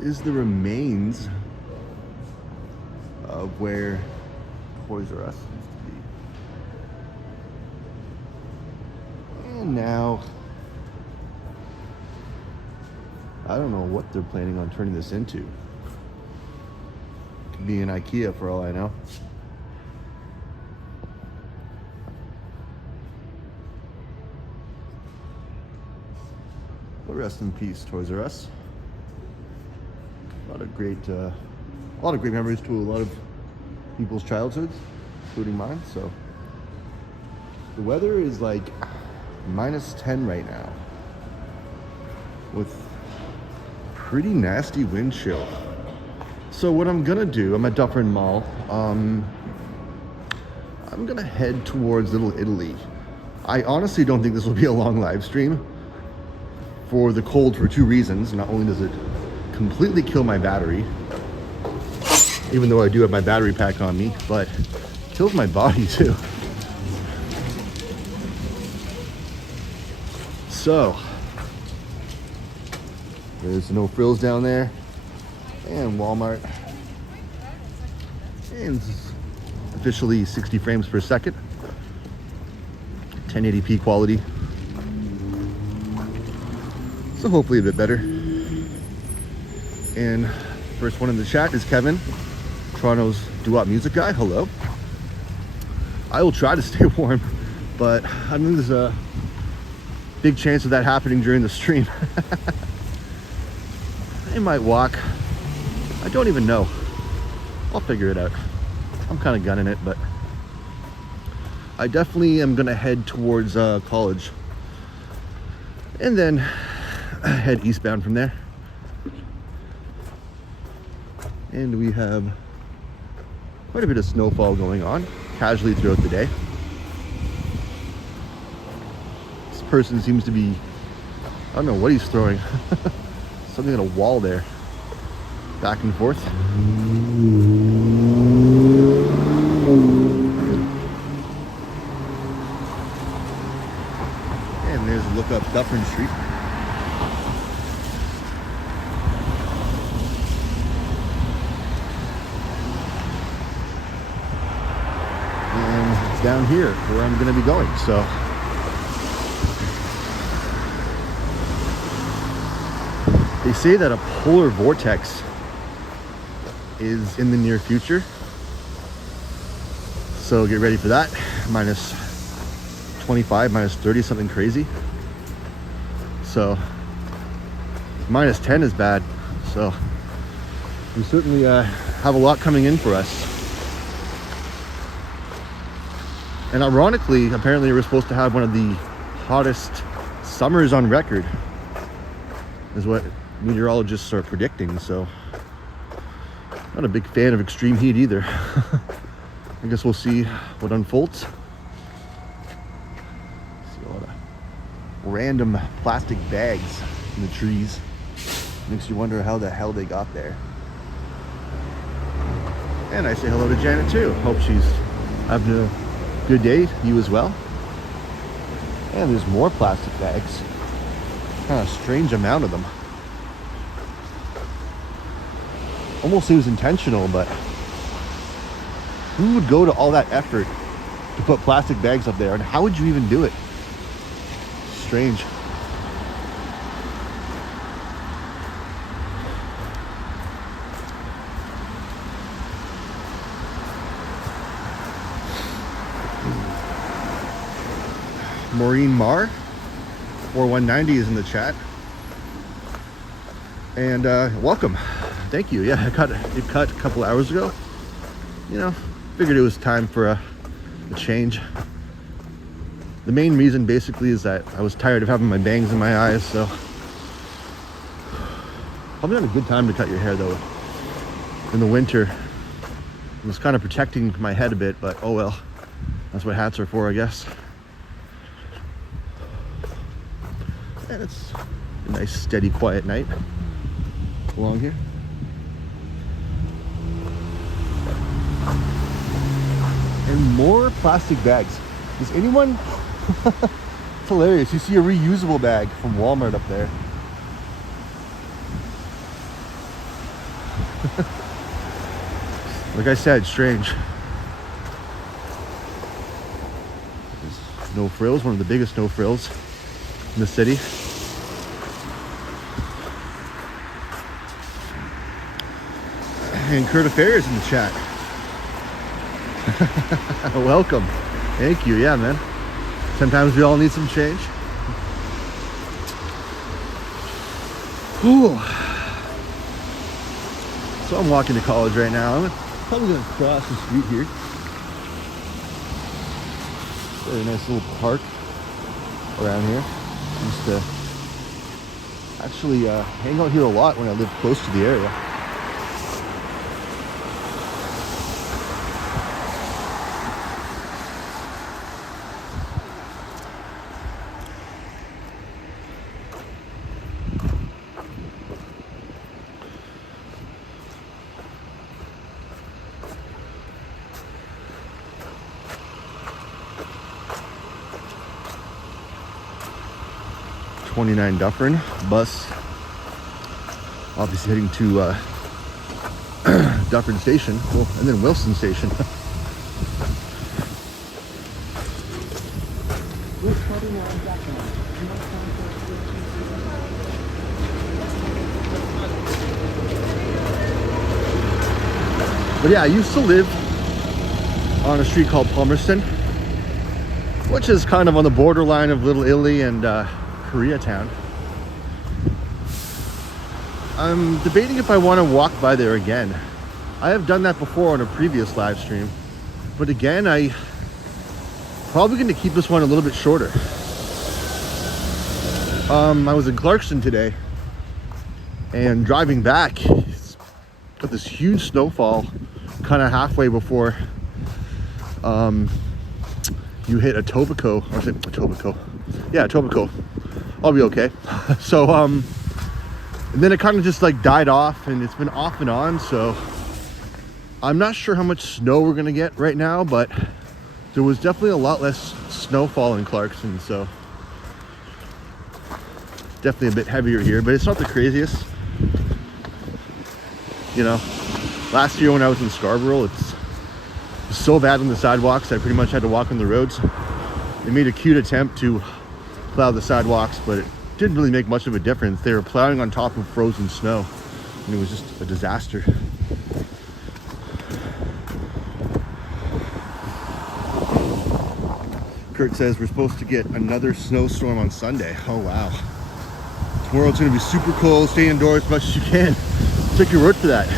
is the remains of where Toys R Us used to be. And now, I don't know what they're planning on turning this into. Could be an IKEA for all I know. But rest in peace, Toys R Us. A lot of great memories to a lot of people's childhoods, including mine. So the weather is like -10 right now, with pretty nasty wind chill. So what I'm gonna do, I'm at Dufferin Mall. I'm gonna head towards Little Italy. I honestly don't think this will be a long live stream for the cold, for two reasons. Not only does it completely kill my battery, even though I do have my battery pack on me, but it kills my body too. So there's No Frills down there, and Walmart, and it's officially 60 frames per second, 1080p quality, so hopefully a bit better. And first one in the chat is Kevin, Toronto's doo-wop music guy. Hello. I will try to stay warm, but I think there's a big chance of that happening during the stream. I might walk. I don't even know. I'll figure it out. I'm kind of gunning it, but I definitely am gonna head towards college and then head eastbound from there. And we have quite a bit of snowfall going on casually throughout the day. This person seems to be, I don't know what he's throwing. Something on a wall there. Back and forth. And there's a look up Dufferin Street. And it's down here where I'm going to be going, so. They say that a polar vortex is in the near future, so get ready for that. -25, -30, something crazy. So -10 is bad, so we certainly have a lot coming in for us. And ironically, apparently we're supposed to have one of the hottest summers on record, is what meteorologists are predicting. So not a big fan of extreme heat either. I guess we'll see what unfolds. See a lot of random plastic bags in the trees. Makes you wonder how the hell they got there. And I say hello to Janet too. Hope she's having a good day. You as well. And there's more plastic bags. Kind of strange amount of them. Almost seems intentional, but who would go to all that effort to put plastic bags up there, and how would you even do it? Strange. Maureen Marr 4190 is in the chat, and welcome. Thank you. Yeah, it cut a couple hours ago. You know, figured it was time for a change. The main reason basically is that I was tired of having my bangs in my eyes, so probably not a good time to cut your hair though in the winter. It was kind of protecting my head a bit, but oh well, that's what hats are for, I guess. And it's a nice steady quiet night along here. And more plastic bags. Does anyone? It's hilarious. You see a reusable bag from Walmart up there. Like I said, strange. There's no frills, one of the biggest no frills in the city. And Kurt Affair is in the chat. Welcome. Thank you. Yeah, man. Sometimes we all need some change. Whew. So I'm walking to college right now. I'm probably going to cross the street here. Very nice little park around here. I used to actually hang out here a lot when I lived close to the area. '29 Dufferin bus, obviously heading to Dufferin Station, well, and then Wilson Station. But yeah, I used to live on a street called Palmerston, which is kind of on the borderline of Little Italy and Koreatown. I'm debating if I want to walk by there again. I have done that before on a previous live stream, but again, I probably going to keep this one a little bit shorter. I was in Clarkston today, and driving back, it's got this huge snowfall kind of halfway before you hit Etobicoke, or is it Etobicoke? Yeah, Etobicoke. I'll be okay. So and then it kind of just like died off, and it's been off and on, so I'm not sure how much snow we're gonna get right now, but there was definitely a lot less snowfall in Clarkston, so definitely a bit heavier here, but it's not the craziest. You know, last year when I was in Scarborough, it's so bad on the sidewalks I pretty much had to walk on the roads. They made a cute attempt to plow the sidewalks, but it didn't really make much of a difference. They were plowing on top of frozen snow, and it was just a disaster. Kurt says we're supposed to get another snowstorm on Sunday. Oh wow. Tomorrow it's going to be super cold. Stay indoors as much as you can. Take your word for that.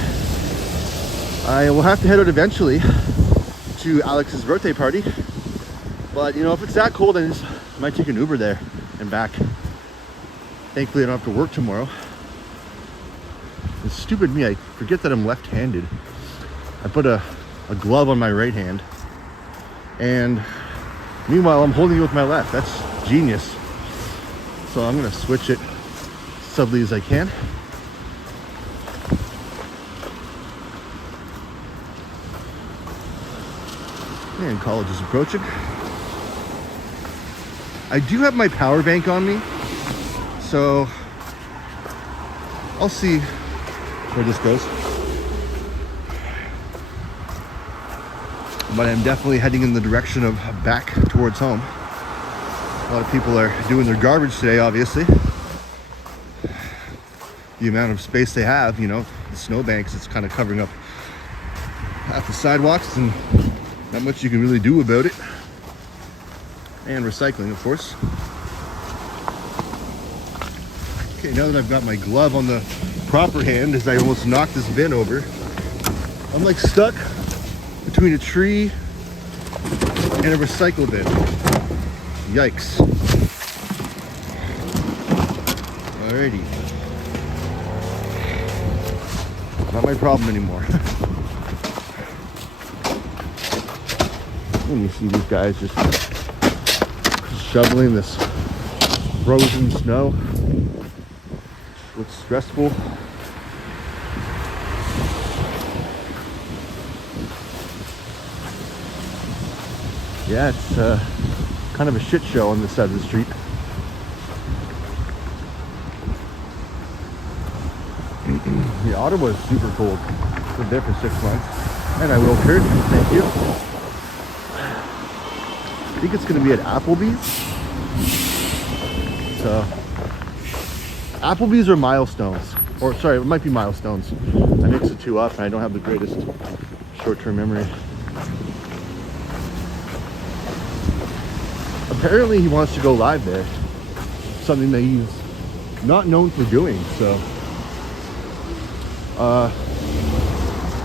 I will have to head out eventually to Alex's birthday party, but you know, if it's that cold, I just might take an Uber there and back. Thankfully I don't have to work tomorrow. It's stupid me, I forget that I'm left-handed. I put a glove on my right hand, and meanwhile I'm holding it with my left. That's genius. So I'm gonna switch it subtly as I can. And college is approaching. I do have my power bank on me, so I'll see where this goes. But I'm definitely heading in the direction of back towards home. A lot of people are doing their garbage today, obviously. The amount of space they have, you know, the snowbanks, it's kind of covering up half the sidewalks, and not much you can really do about it. And recycling, of course. Okay, now that I've got my glove on the proper hand, as I almost knocked this bin over, I'm like stuck between a tree and a recycle bin. Yikes. Alrighty. Not my problem anymore. And you see these guys just shoveling this frozen snow. Looks stressful. Yeah, it's kind of a shit show on this side of the street. The Ottawa is super cold. Lived there for 6 months. And I will, Kurt. Thank you. I think it's going to be at Applebee's. So, Applebee's or Milestones. Or, sorry, it might be Milestones. I mix the two up and I don't have the greatest short-term memory. Apparently he wants to go live there. Something that he's not known for doing, so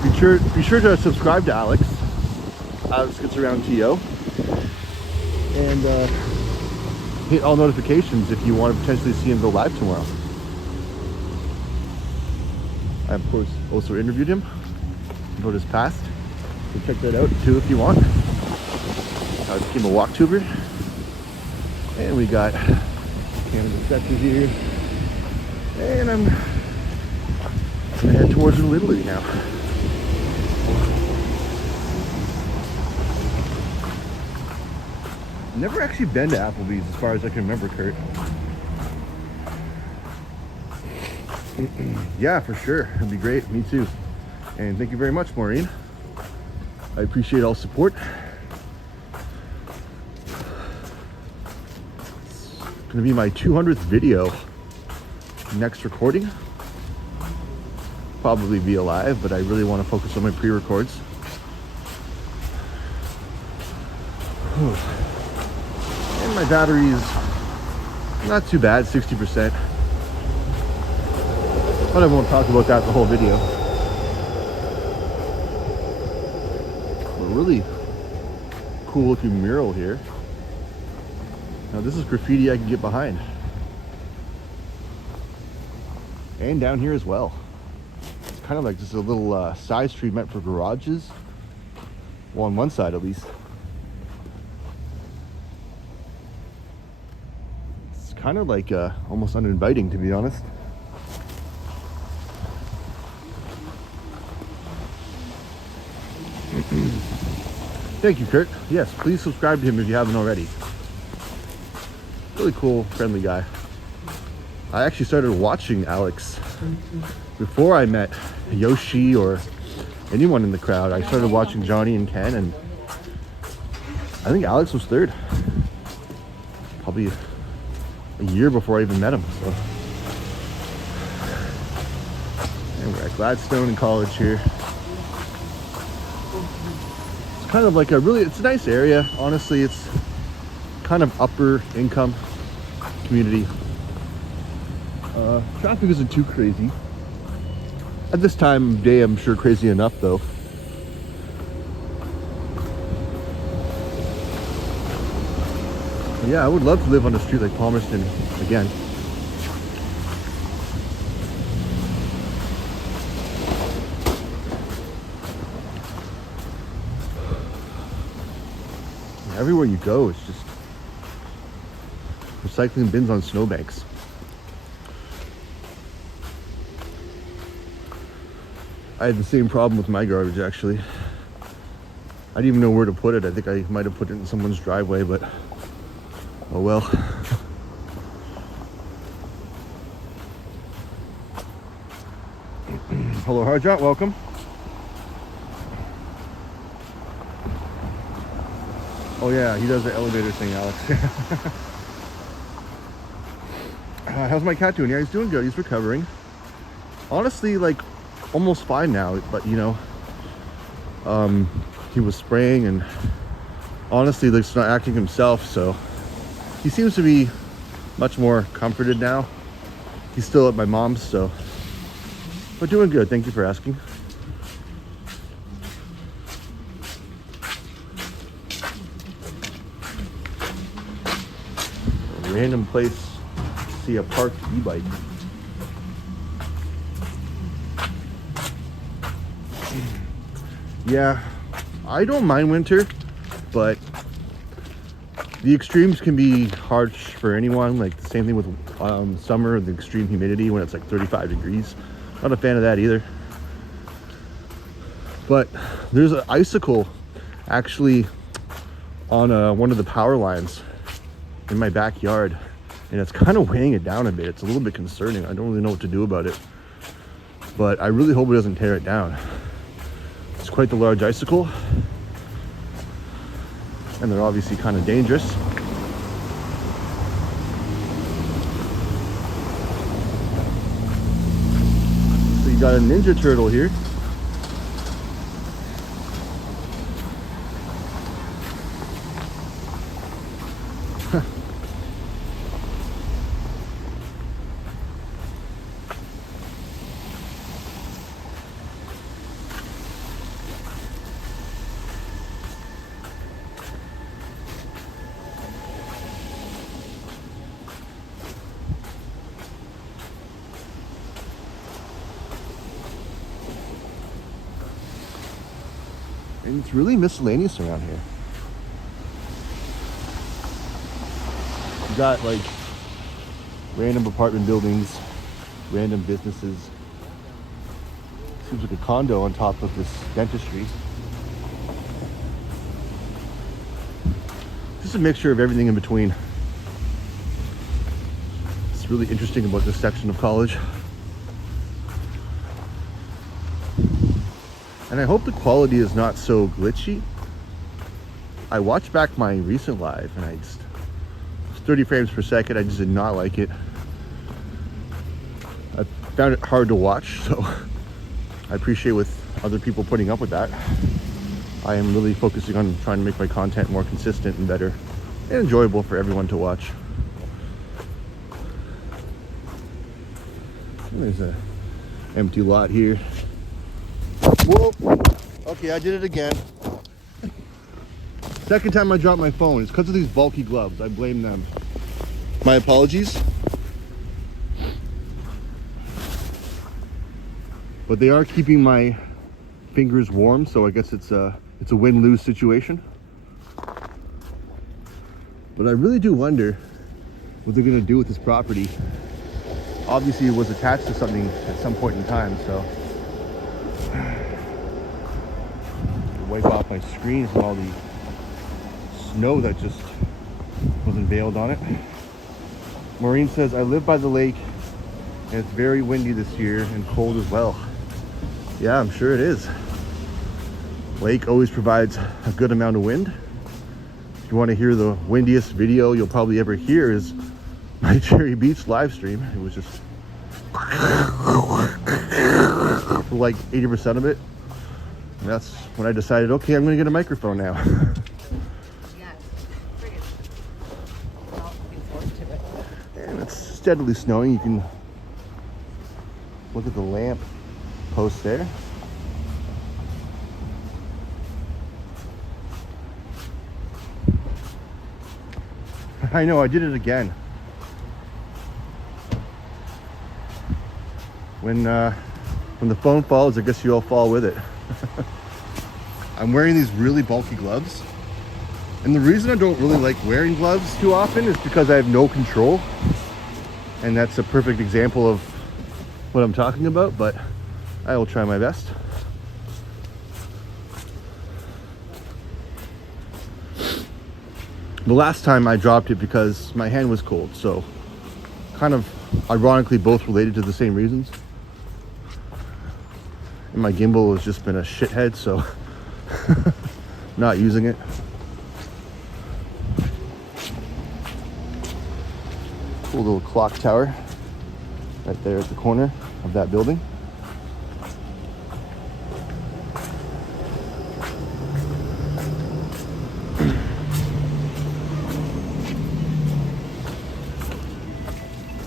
be sure to subscribe to Alex Gets Around TO, and hit all notifications if you want to potentially see him go live tomorrow. I of course also interviewed him about his past, so check that out too if you want. I became a walk tuber, and we got cannabis sector here, and I'm gonna head towards Little Italy now. Never actually been to Applebee's as far as I can remember, Kurt. Yeah, for sure. It'd be great. Me too. And thank you very much, Maureen. I appreciate all support. It's gonna be my 200th video next recording. Probably be alive, but I really want to focus on my pre-records. And my battery's not too bad, 60%. But I won't talk about that the whole video. A really cool looking mural here. Now this is graffiti I can get behind. And down here as well. It's kind of like just a little side street meant for garages. Well, on one side at least. It's kind of like almost uninviting, to be honest. Thank you, Kurt. Yes, please subscribe to him if you haven't already. Really cool, friendly guy. I actually started watching Alex before I met Yoshi or anyone in the crowd. I started watching Johnny and Ken, and I think Alex was third. Probably a year before I even met him. So. And we're at Gladstone in college here. It's kind of like it's a nice area. Honestly, it's kind of upper income community. Traffic isn't too crazy. At this time of day, I'm sure crazy enough though. But yeah, I would love to live on a street like Palmerston again. Everywhere you go, it's just recycling bins on snowbanks. I had the same problem with my garbage, actually. I didn't even know where to put it. I think I might have put it in someone's driveway, but oh well. Hello, Harjot, welcome. Oh yeah, he does the elevator thing, Alex. How's my cat doing? Yeah, he's doing good. He's recovering. Honestly, like, almost fine now, but you know, he was spraying and honestly, like, not acting himself, so he seems to be much more comforted now. He's still at my mom's, so, but doing good. Thank you for asking. A random place to see a parked e-bike. Yeah, I don't mind winter, but the extremes can be harsh for anyone. Like the same thing with summer, the extreme humidity when it's like 35 degrees. Not a fan of that either. But there's an icicle actually on one of the power lines in my backyard, and it's kind of weighing it down a bit. It's a little bit concerning. I don't really know what to do about it. but I really hope it doesn't tear it down. It's quite the large icicle, and they're obviously kind of dangerous. So you got a Ninja Turtle here. And it's really miscellaneous around here. You got like random apartment buildings, random businesses. Seems like a condo on top of this dentistry. Just a mixture of everything in between. It's really interesting about this section of college. And I hope the quality is not so glitchy. I watched back my recent live and I just, 30 frames per second, I just did not like it. I found it hard to watch, so I appreciate with other people putting up with that. I am really focusing on trying to make my content more consistent and better and enjoyable for everyone to watch. There's an empty lot here. Whoa! Okay, I did it again. Second time I dropped my phone. It's because of these bulky gloves. I blame them. My apologies. But they are keeping my fingers warm, so I guess it's a win-lose situation. But I really do wonder what they're gonna do with this property. Obviously it was attached to something at some point in time, so wipe off my screen from all the snow that just was unveiled on it. Maureen says, I live by the lake and it's very windy this year and cold as well. Yeah, I'm sure it is. Lake always provides a good amount of wind. If you want to hear the windiest video you'll probably ever hear is my Cherry Beach live stream. It was just for like 80% of it. And that's when I decided, okay, I'm gonna get a microphone now. Yeah, Frigid. Well, looking forward to it. And it's steadily snowing. You can look at the lamp post there. I know, I did it again. When the phone falls, I guess you all fall with it. I'm wearing these really bulky gloves. And the reason I don't really like wearing gloves too often is because I have no control. And that's a perfect example of what I'm talking about, but I will try my best. The last time I dropped it because my hand was cold, so kind of ironically both related to the same reasons. And my gimbal has just been a shithead, so not using it. Cool little clock tower right there at the corner of that building.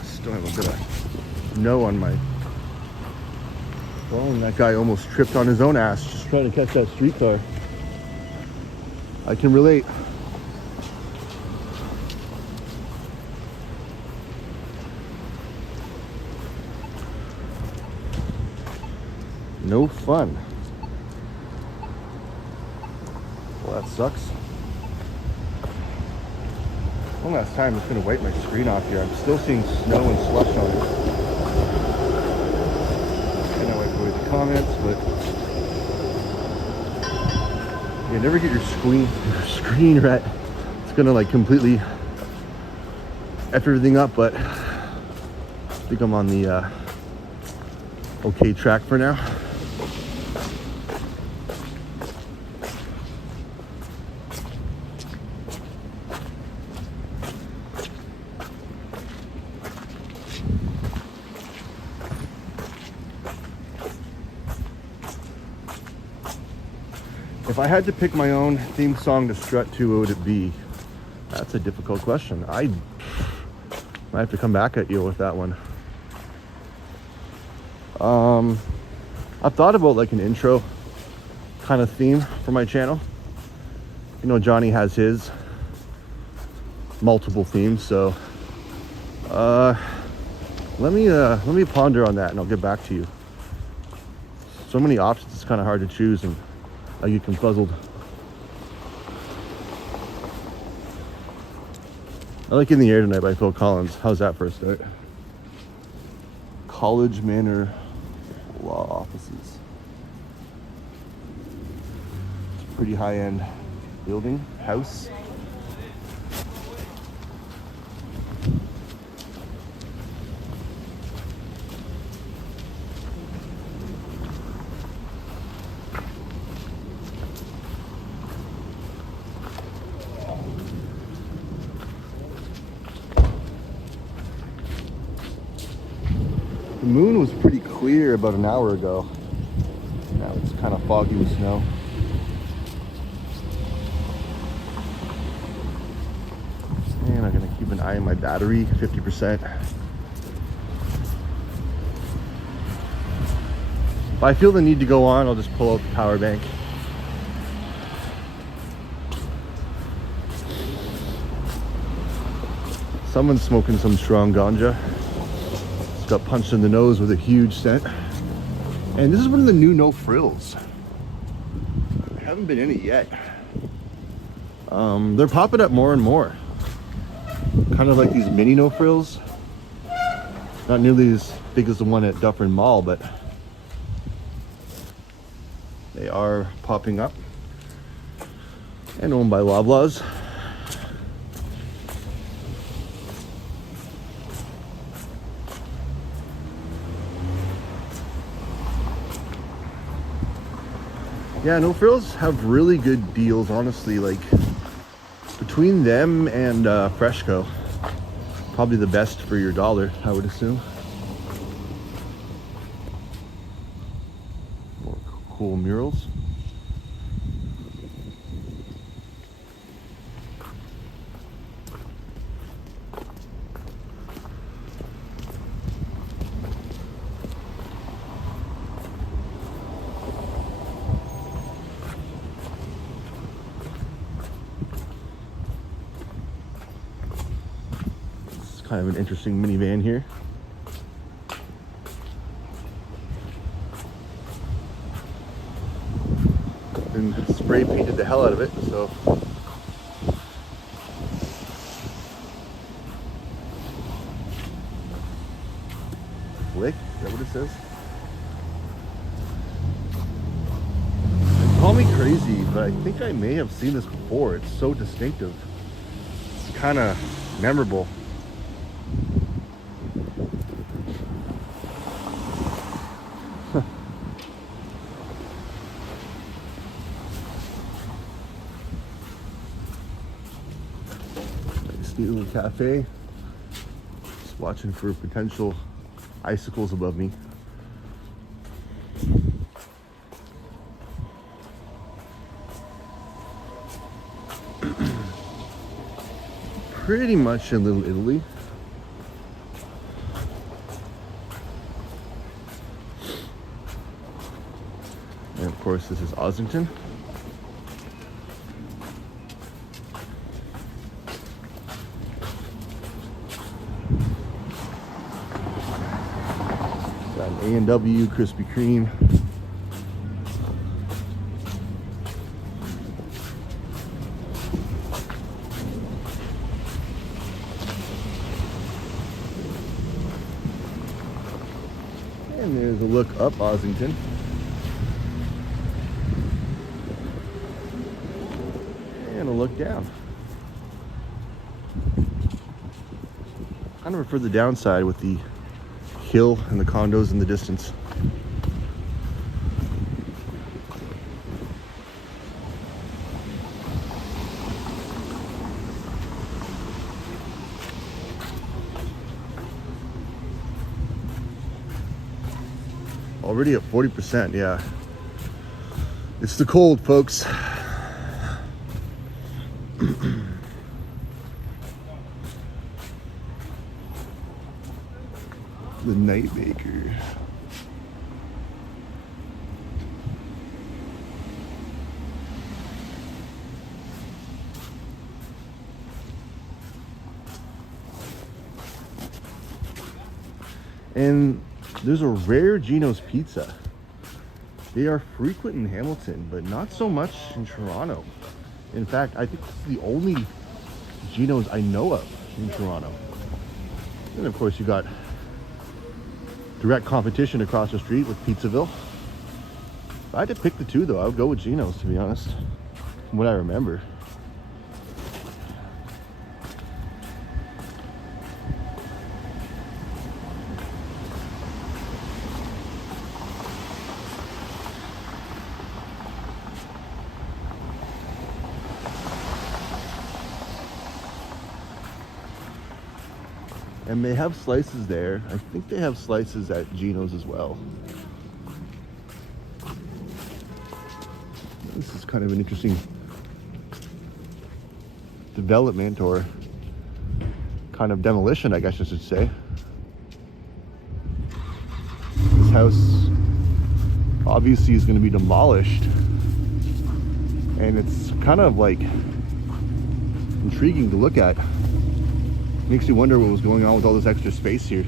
Still have a bit of snow on my phone. That guy almost tripped on his own ass just trying to catch that streetcar. I can relate. No fun. Well, that sucks. One last time, I'm just going to wipe my screen off here. I'm still seeing snow and slush on it. And I wipe away the comments, but you never get your screen right. It's going to like completely F everything up, but I think I'm on the okay track for now. If I had to pick my own theme song to strut to, what would it be? That's a difficult question. I might have to come back at you with that one. I've thought about like an intro kind of theme for my channel. You know, Johnny has his multiple themes, so let me ponder on that and I'll get back to you. So many options, it's kind of hard to choose and I get confuzzled. I like In the Air Tonight by Phil Collins. How's that for a start? College Manor Law Offices. It's a pretty high-end building, house. The moon was pretty clear about an hour ago. Now it's kind of foggy with snow. And I'm gonna keep an eye on my battery, 50%. If I feel the need to go on, I'll just pull out the power bank. Someone's smoking some strong ganja. Got punched in the nose with a huge scent. And this is one of the new no frills. I haven't been in it yet. They're popping up more and more. Kind of like these mini no frills. Not nearly as big as the one at Dufferin Mall, but they are popping up. And owned by Loblaws. Yeah, No Frills have really good deals, honestly. Like, between them and Freshco, probably the best for your dollar, I would assume. More cool murals. Kind of an interesting minivan here. And spray painted the hell out of it, so. Flick, is that what it says? Call me crazy, but I think I may have seen this before. It's so distinctive. It's kind of memorable. Nice neat little cafe. Just watching for potential icicles above me. Pretty much in Little Italy. And of course, this is Ossington. Got an A&W, Krispy Kreme. And there's a look up Ossington. And a look down. Kind of prefer the downside with the hill and the condos in the distance. Already at 40%, yeah. It's the cold, folks. The Night Baker. And there's a rare Geno's Pizza. They are frequent in Hamilton, but not so much in Toronto. In fact, I think this is the only Geno's I know of in Toronto. And of course, you got direct competition across the street with Pizzaville. If I had to pick the two, though, I would go with Geno's, to be honest, from what I remember. And they have slices there. I think they have slices at Geno's as well. This is kind of an interesting development, or kind of demolition, I guess I should say. This house obviously is going to be demolished. And it's kind of like intriguing to look at. Makes you wonder what was going on with all this extra space here.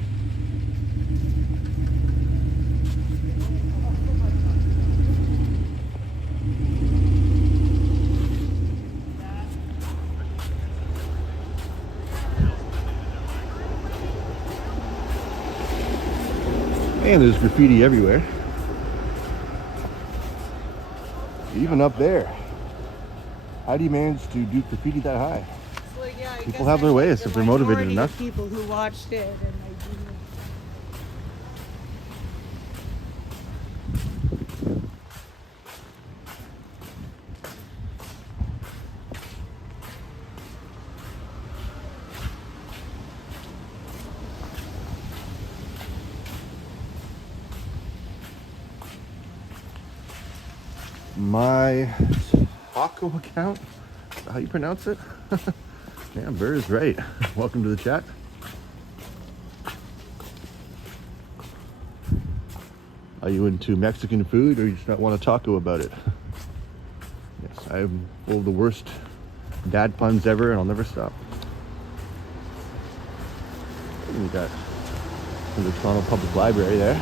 And there's graffiti everywhere. Even up there. How do you manage to do graffiti that high? People have their ways if they're motivated enough. People who watched it, and they My taco account? Is that how you pronounce it? Yeah, Burr is right. Welcome to the chat. Are you into Mexican food, or you just not want to taco about it? Yes, I'm full of the worst dad puns ever, and I'll never stop. And we got the Toronto Public Library there.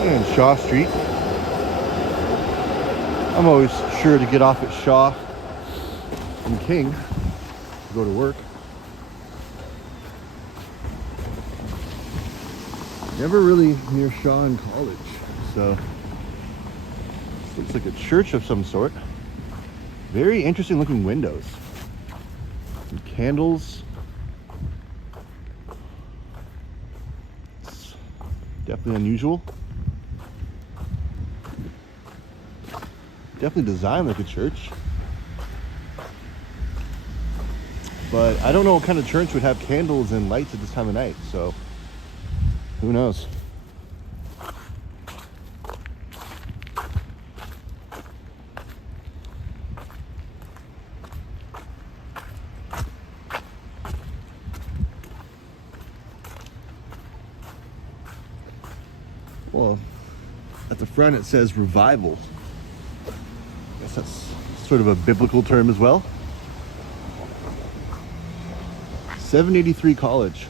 And Shaw Street. I'm always sure to get off at Shaw and King to go to work. Never really near Shaw and College, so this looks like a church of some sort. Very interesting looking windows. Some candles. It's definitely unusual. Definitely designed like a church. But I don't know what kind of church would have candles and lights at this time of night, so who knows? Well, at the front it says revival. I guess that's sort of a biblical term as well. 783 College.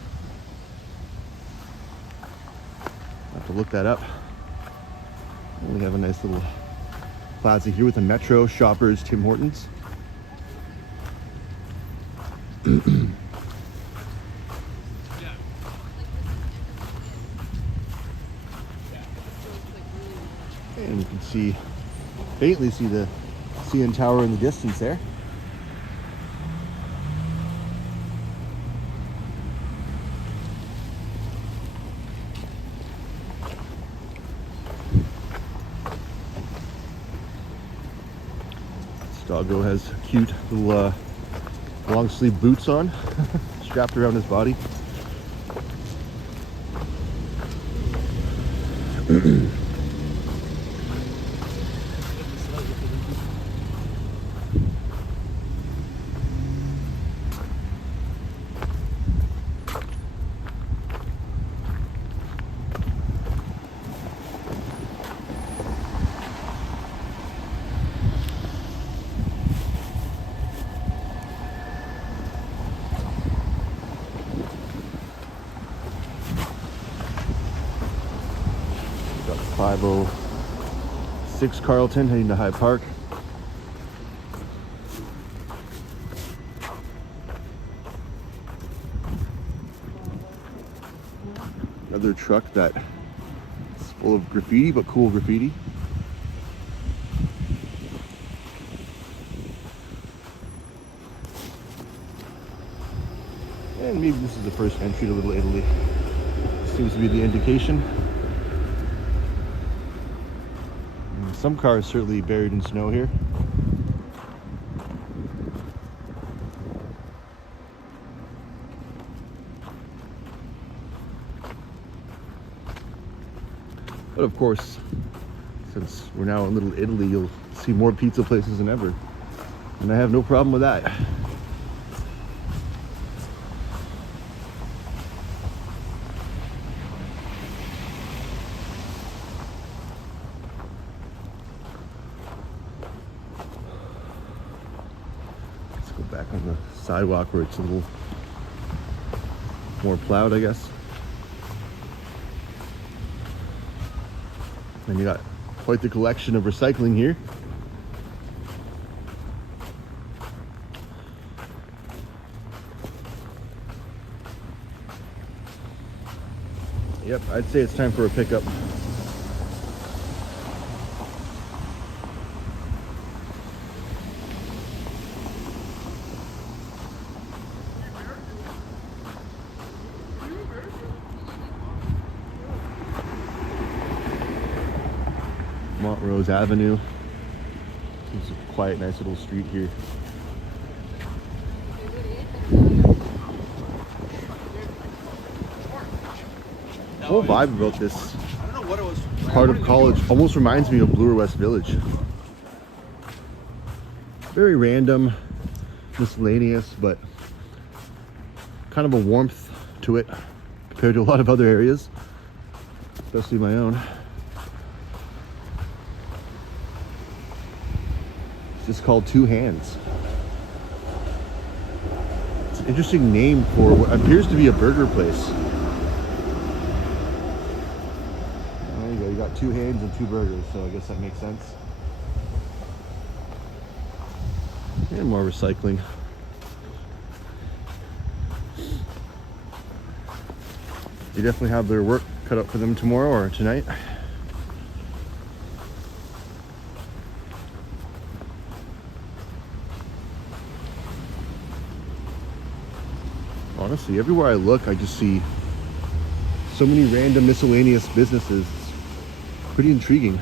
I'll have to look that up. We have a nice little plaza here with a Metro, Shoppers, Tim Hortons. And you can see, faintly see the CN Tower in the distance there. This doggo has cute little long sleeve boots on, strapped around his body. Got 506 Carlton heading to Hyde Park. Another truck that is full of graffiti, but cool graffiti. And maybe this is the first entry to Little Italy. Seems to be the indication. And some cars certainly buried in snow here. But of course, since we're now in Little Italy, you'll see more pizza places than ever. And I have no problem with that. Let's go back on the sidewalk where it's a little more plowed, I guess. And you got quite the collection of recycling here. Yep, I'd say it's time for a pickup. Montrose Avenue. It's a quiet, nice little street here. The whole vibe about this part of college almost reminds me of Bloor West Village. Very random, miscellaneous, but kind of a warmth to it compared to a lot of other areas, especially my own. It's called Two Hands. It's an interesting name for what appears to be a burger place. There you go, you got two hands and two burgers, so I guess that makes sense. And more recycling. They definitely have their work cut out for them tomorrow or tonight. Honestly, everywhere I look, I just see so many random miscellaneous businesses. It's pretty intriguing.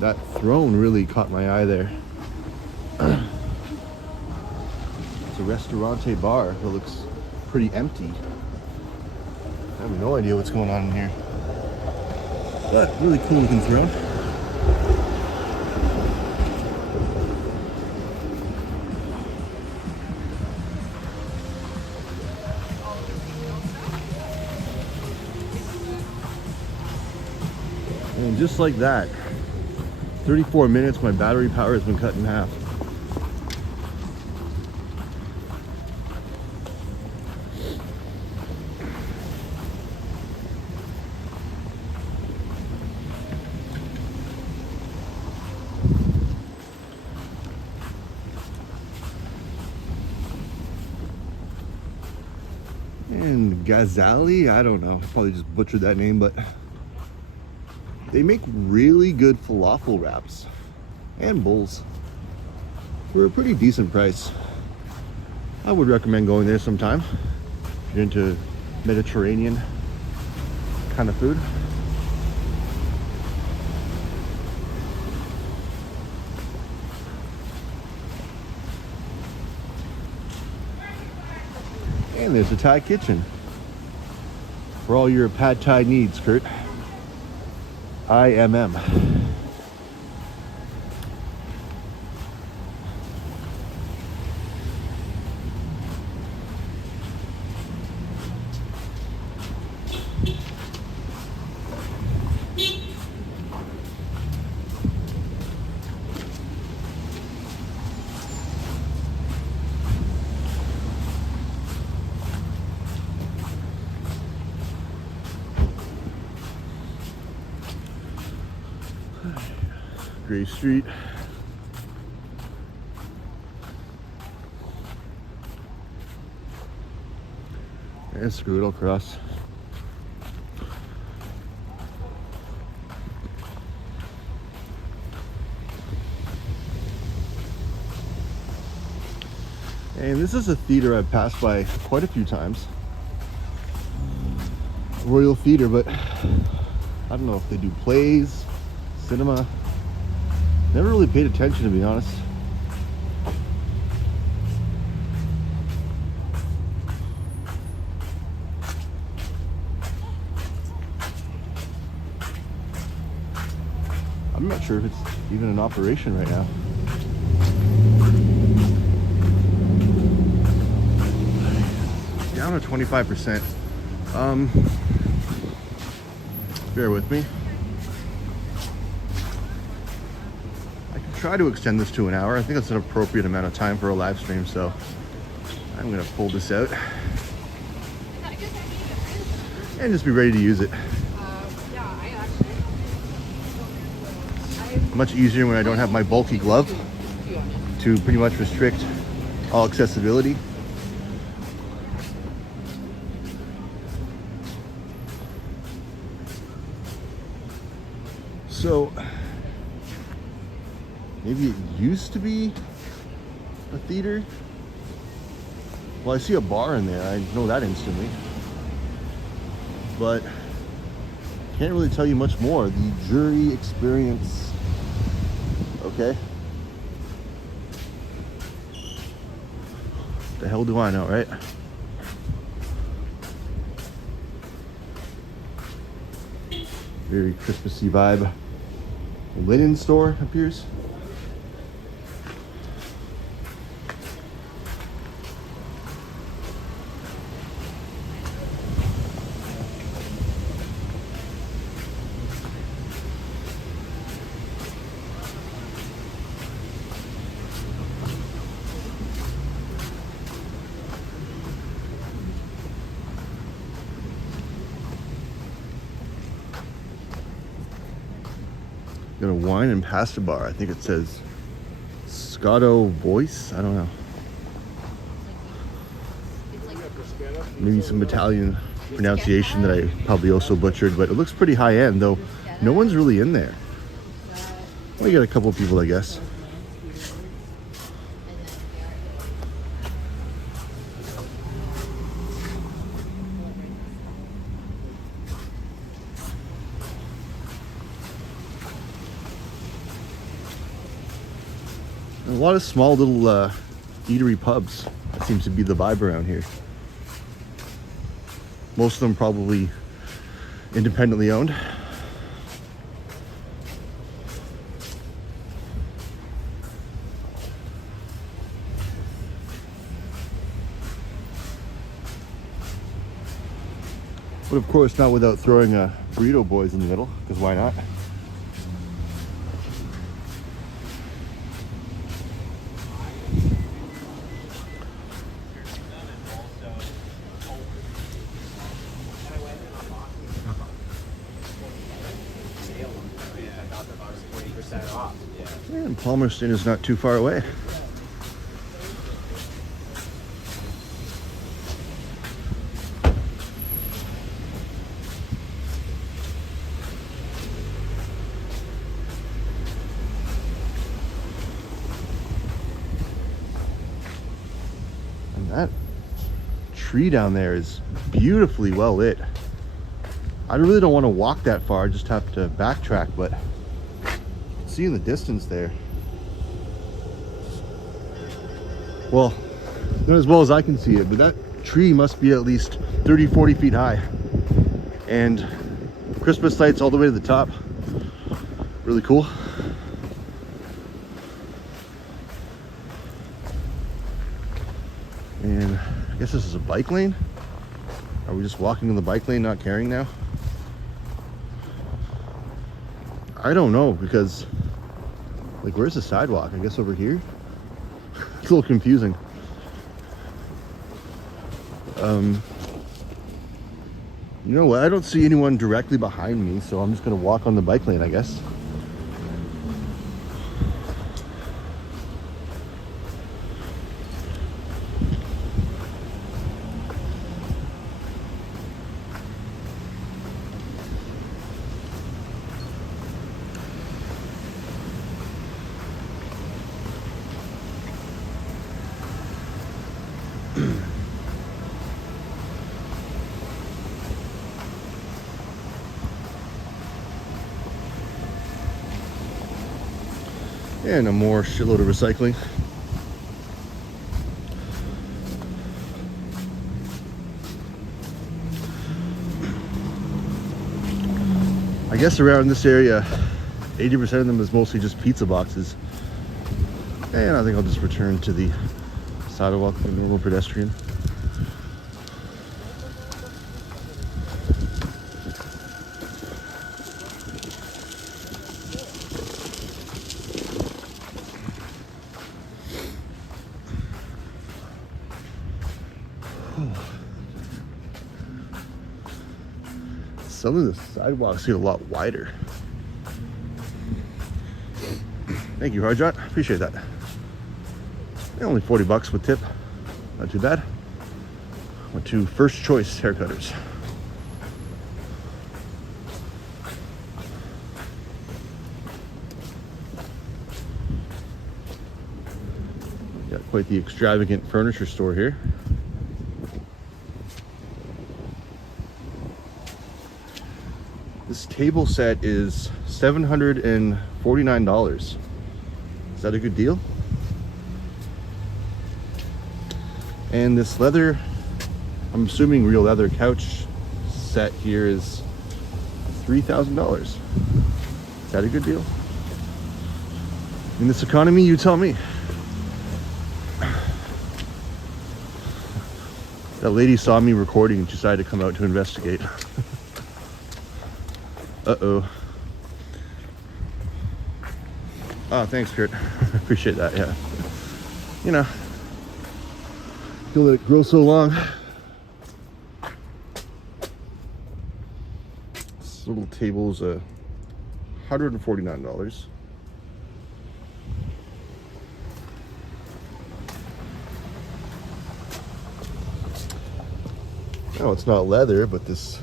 That throne really caught my eye there. It's a restaurante bar that looks pretty empty. I have no idea what's going on in here. But really cool looking throne. And just like that, 34 minutes, my battery power has been cut in half. And Gazali, I don't know, I probably just butchered that name, but they make really good falafel wraps and bowls for a pretty decent price. I would recommend going there sometime if you're into Mediterranean kind of food. And there's the Thai kitchen. For all your pad Thai needs, Kurt. IMM. Gray Street. And screw it across. And this is a theater I've passed by quite a few times. Royal Theater, but I don't know if they do plays, cinema. Never really paid attention, to be honest. I'm not sure if it's even in operation right now. Down to 25%. Bear with me. I can try to extend this to an hour. I think that's an appropriate amount of time for a live stream, so I'm gonna pull this out and just be ready to use it. Much easier when I don't have my bulky glove to pretty much restrict all accessibility. So maybe it used to be a theater. Well, I see a bar in there. I know that instantly. But can't really tell you much more. The jury experience. Okay. The hell do I know, right? Very Christmassy vibe. A linen store appears. Got a wine and pasta bar. I think it says Scotto Voice. I don't know. Maybe some Italian pronunciation that I probably also butchered, but it looks pretty high end, though no one's really in there. We got a couple of people, I guess. A lot of small little eatery pubs. That seems to be the vibe around here. Most of them probably independently owned. But of course not without throwing a Burrito Boys in the middle, because why not? And Palmerston is not too far away. And that tree down there is beautifully well lit. I really don't want to walk that far, I just have to backtrack, but see in the distance there. Well, not as well as I can see it, but that tree must be at least 30, 40 feet high. And Christmas lights all the way to the top. Really cool. And I guess this is a bike lane. Are we just walking in the bike lane, not caring now? I don't know, because like, where's the sidewalk? I guess over here. It's a little confusing. You know what? I don't see anyone directly behind me, so I'm just gonna walk on the bike lane, I guess. And a more shitload of recycling. I guess around this area, 80% of them is mostly just pizza boxes. And I think I'll just return to the sidewalk for normal pedestrian. Some of the sidewalks get a lot wider. Thank you, Harjot. Appreciate that. Only 40 bucks with tip. Not too bad. Went to First Choice Haircutters. Got quite the extravagant furniture store here. This table set is $749. Is that a good deal? And this leather, I'm assuming real leather couch set here is $3,000. Is that a good deal? In this economy, you tell me. That lady saw me recording and decided to come out to investigate. Uh-oh. Oh, thanks, Kurt. Appreciate that, yeah. You know, don't let it grow so long. This little table's $149. Oh, it's not leather, but this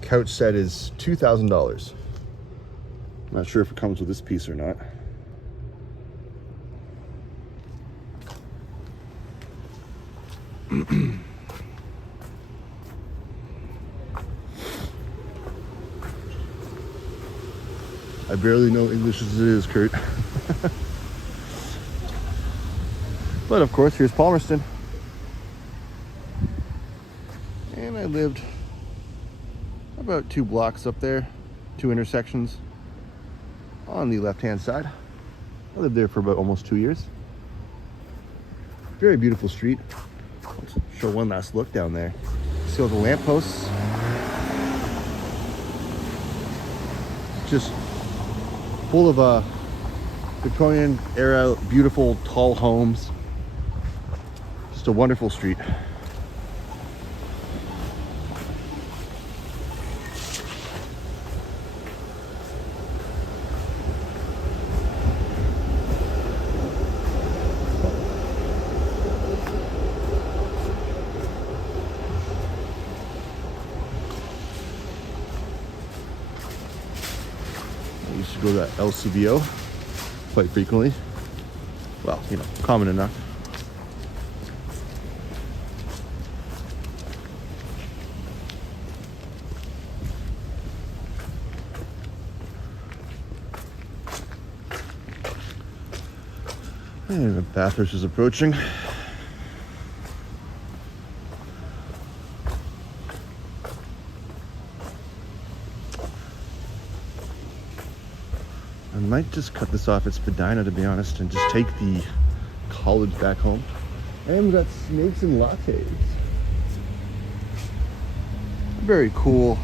couch set is $2,000. I'm not sure if it comes with this piece or not. I barely know English as it is, Kurt. But of course, here's Palmerston. And I lived about 2 blocks up there, 2 intersections on the left-hand side. I lived there for about almost 2 years. Very beautiful street. Let's show one last look down there. See all the lampposts? Just full of Victorian era, beautiful, tall homes. Just a wonderful street. I used to go to that LCBO quite frequently. Well, you know, common enough. And the Bathurst is approaching. might just cut this off at Spadina, to be honest, and just take the college back home. And we've got snakes and lattes. Very cool.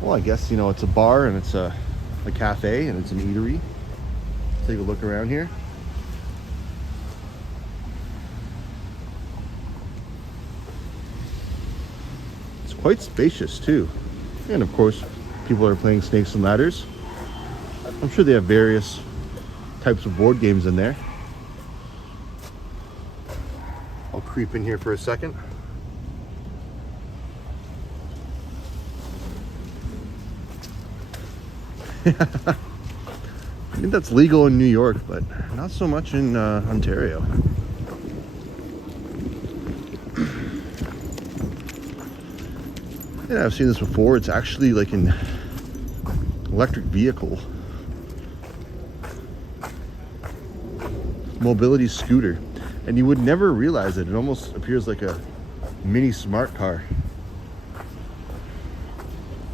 Well, I guess, you know, it's a bar and it's a cafe and it's an eatery. Take a look around here. It's quite spacious too. And of course, people are playing snakes and ladders. I'm sure they have various types of board games in there. I'll creep in here for a second. I think that's legal in New York, but not so much in Ontario. Yeah, I've seen this before. It's actually like an electric vehicle. Mobility scooter. And you would never realize it. It almost appears like a mini smart car.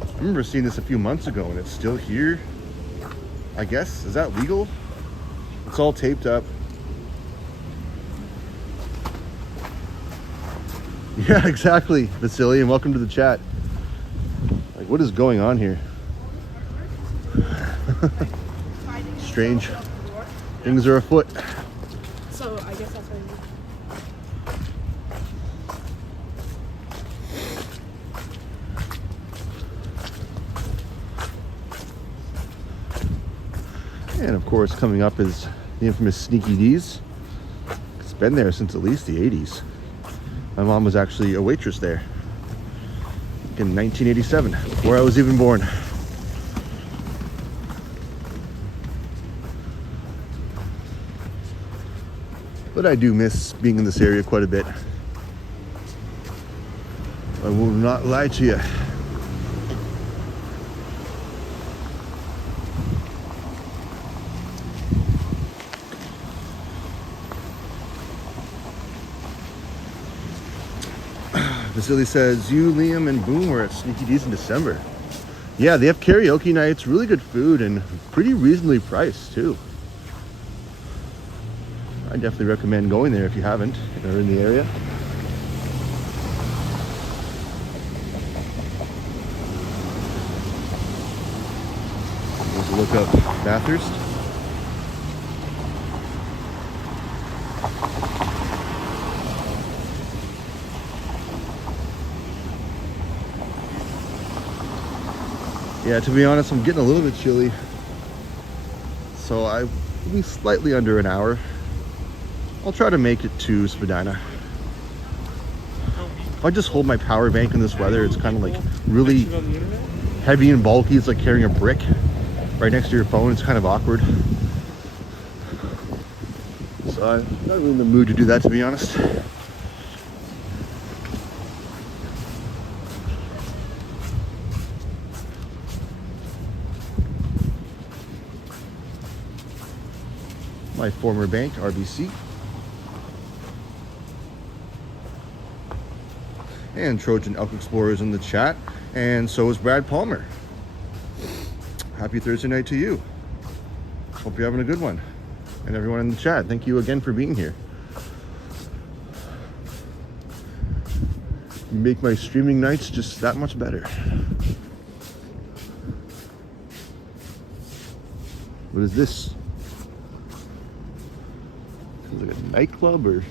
I remember seeing this a few months ago and it's still here. I guess, is that legal? It's all taped up. Yeah, exactly, Vasily, and welcome to the chat. Like, what is going on here? Strange things are afoot. So I guess that's what And of course, coming up is the infamous Sneaky D's. It's been there since at least the 80s. My mom was actually a waitress there in 1987, before I was even born. But I do miss being in this area quite a bit. I will not lie to you. Vasily says, you, Liam, and Boom were at Sneaky D's in December. Yeah, they have karaoke nights, really good food, and pretty reasonably priced, too. I definitely recommend going there if you haven't, or in the area. Let's look up Bathurst. Yeah, to be honest, I'm getting a little bit chilly. So I will be slightly under an hour. I'll try to make it to Spadina. If I just hold my power bank in this weather, it's kind of like really heavy and bulky. It's like carrying a brick right next to your phone. It's kind of awkward. So I'm not really in the mood to do that, to be honest. My former bank, RBC. And Trojan Elk Explorers in the chat. And so is Brad Palmer. Happy Thursday night to you. Hope you're having a good one. And everyone in the chat, thank you again for being here. You make my streaming nights just that much better. What is this? Feels like a nightclub, or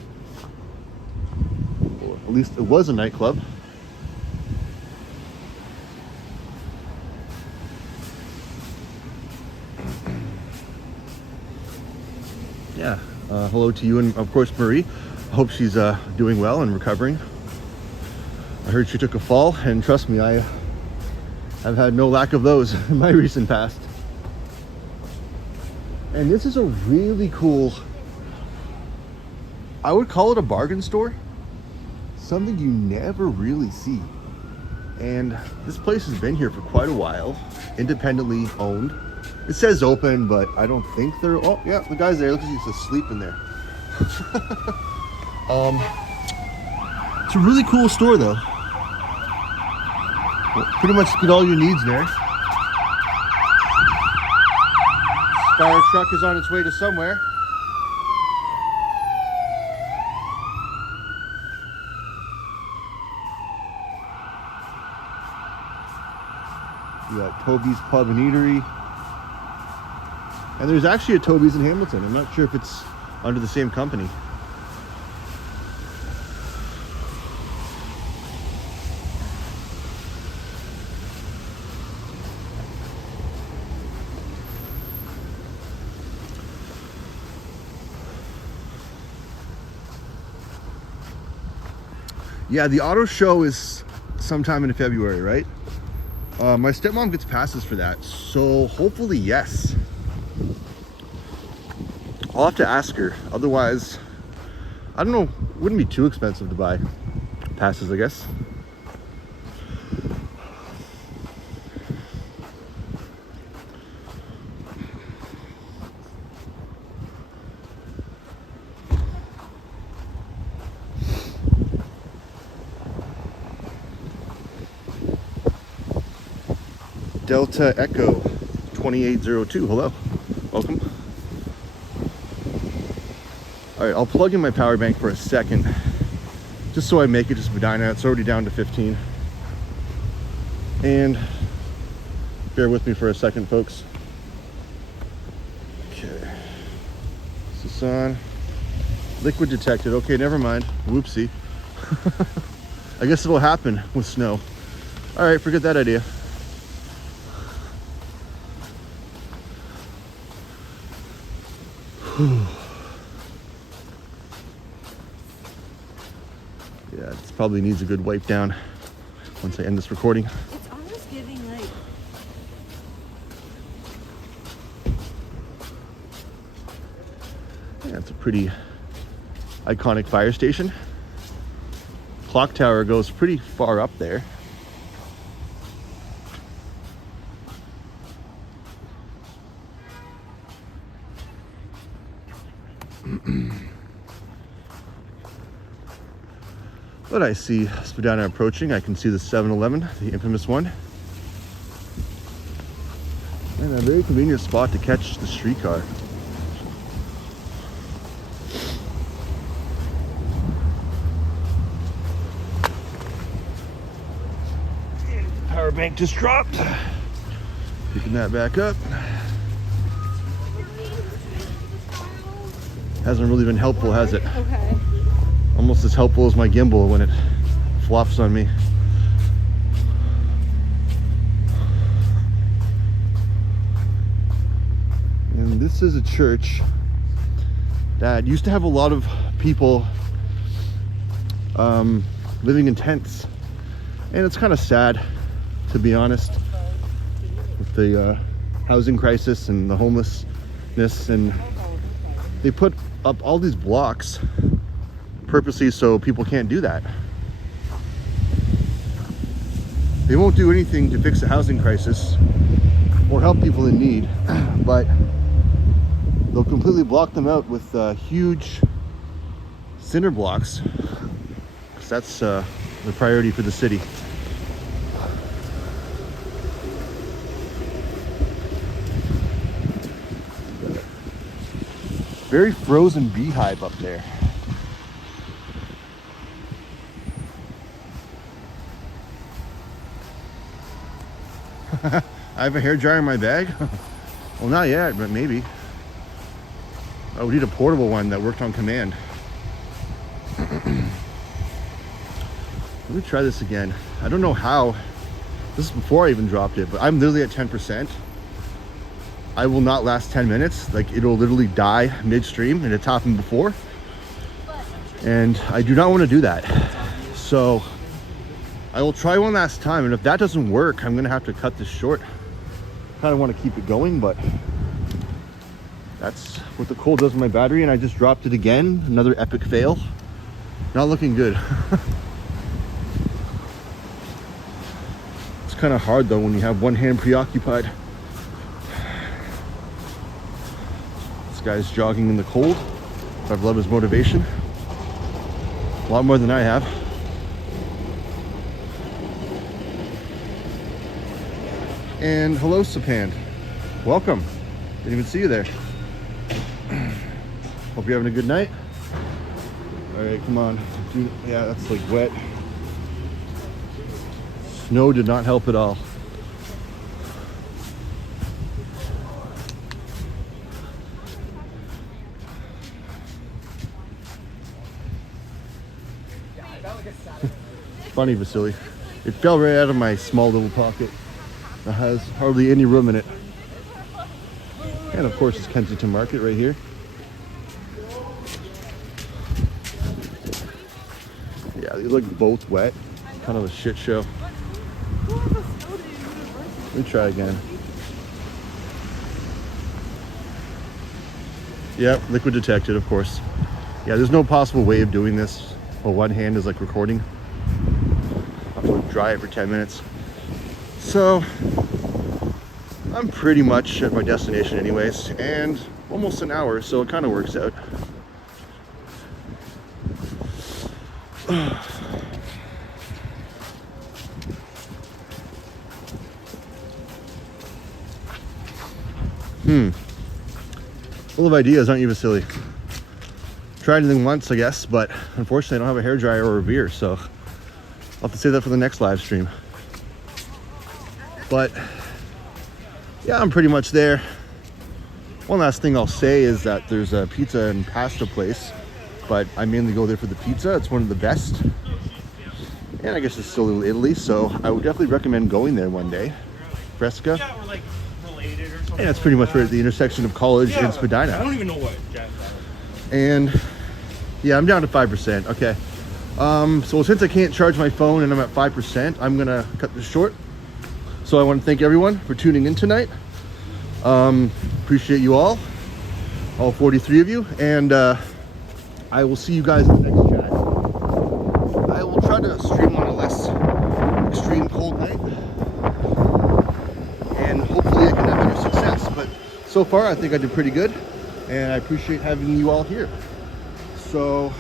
at least it was a nightclub. Yeah, hello to you, and of course Marie. I hope she's doing well and recovering. I heard she took a fall, and trust me, I've had no lack of those in my recent past. And this is a really cool, I would call it a bargain store. Something you never really see. And this place has been here for quite a while, independently owned. It says open, but I don't think they're, oh yeah, the guy's there. Look, he's asleep in there. It's a really cool store though. Well, pretty much get all your needs there. Fire truck is on its way to somewhere. We got Toby's Pub and Eatery. And there's actually a Toby's in Hamilton. I'm not sure if it's under the same company. Yeah, the auto show is sometime in February, right? My stepmom gets passes for that, so hopefully yes. I'll have to ask her. Otherwise, I don't know, wouldn't be too expensive to buy passes, I guess. Delta Echo 2802, hello, welcome. All right, I'll plug in my power bank for a second, just so I make it to Spadina. It's already down to 15. And bear with me for a second, folks. Okay, is this on? Liquid detected, okay, never mind, whoopsie. I guess it'll happen with snow. All right, forget that idea. Yeah, it probably needs a good wipe down once I end this recording. It's almost getting late. Yeah, it's a pretty iconic fire station. Clock tower goes pretty far up there. But I see Spadina approaching. I can see the 7-Eleven, the infamous one. And a very convenient spot to catch the streetcar. Power bank just dropped. Picking that back up. Hasn't really been helpful, has it? Okay. Almost as helpful as my gimbal when it flops on me. And this is a church that used to have a lot of people living in tents. And it's kind of sad, to be honest, with the housing crisis and the homelessness. And they put up all these blocks purposely so people can't do that. They won't do anything to fix the housing crisis or help people in need, but they'll completely block them out with huge cinder blocks, because that's the priority for the city. Very frozen beehive up there. I have a hairdryer in my bag? Well, not yet, but maybe. I would need a portable one that worked on command. Let me try this again. I don't know how. This is before I even dropped it, but I'm literally at 10%. I will not last 10 minutes. Like, it'll literally die midstream, and it's happened before. And I do not want to do that. So I will try one last time, and if that doesn't work, I'm gonna have to cut this short. Kind of want to keep it going, but that's what the cold does with my battery, and I just dropped it again. Another epic fail. Not looking good. It's kind of hard though when you have one hand preoccupied. This guy's jogging in the cold. I've loved his motivation. A lot more than I have. And hello, Sapand. Welcome. Didn't even see you there. Hope you're having a good night. All right, come on. Yeah, that's like wet. Snow did not help at all. Funny, Vasily. It fell right out of my small little pocket. It has hardly any room in it. And of course, it's Kensington Market right here. Yeah, these look both wet. Kind of a shit show. Let me try again. Yep, liquid detected, of course. Yeah, there's no possible way of doing this while one hand is like recording. I have to dry it for 10 minutes. So, I'm pretty much at my destination anyways, and almost an hour, so it kind of works out. Full of ideas, aren't you, Vasily? Tried anything once, I guess, but unfortunately I don't have a hairdryer or a beer, so I'll have to save that for the next live stream. But yeah, I'm pretty much there. One last thing I'll say is that there's a pizza and pasta place, but I mainly go there for the pizza. It's one of the best. And I guess it's still Little Italy, so I would definitely recommend going there one day. Fresca. Yeah, we're like related or something. And it's pretty much right at the intersection of College and Spadina. I don't even know what Jack got. And yeah, I'm down to 5%. Okay. So since I can't charge my phone and I'm at 5%, I'm gonna cut this short. So I want to thank everyone for tuning in tonight. Appreciate you all 43 of you, and I will see you guys in the next chat. I will try to stream on a less extreme cold night, and hopefully I can have better success. But so far, I think I did pretty good, and I appreciate having you all here. So.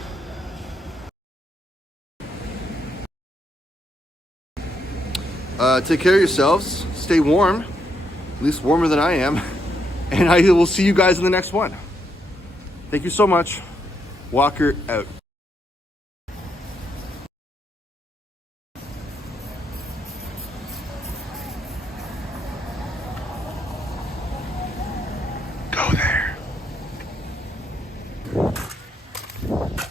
Take care of yourselves. Stay warm, at least warmer than I am. And I will see you guys in the next one. Thank you so much. Walker out.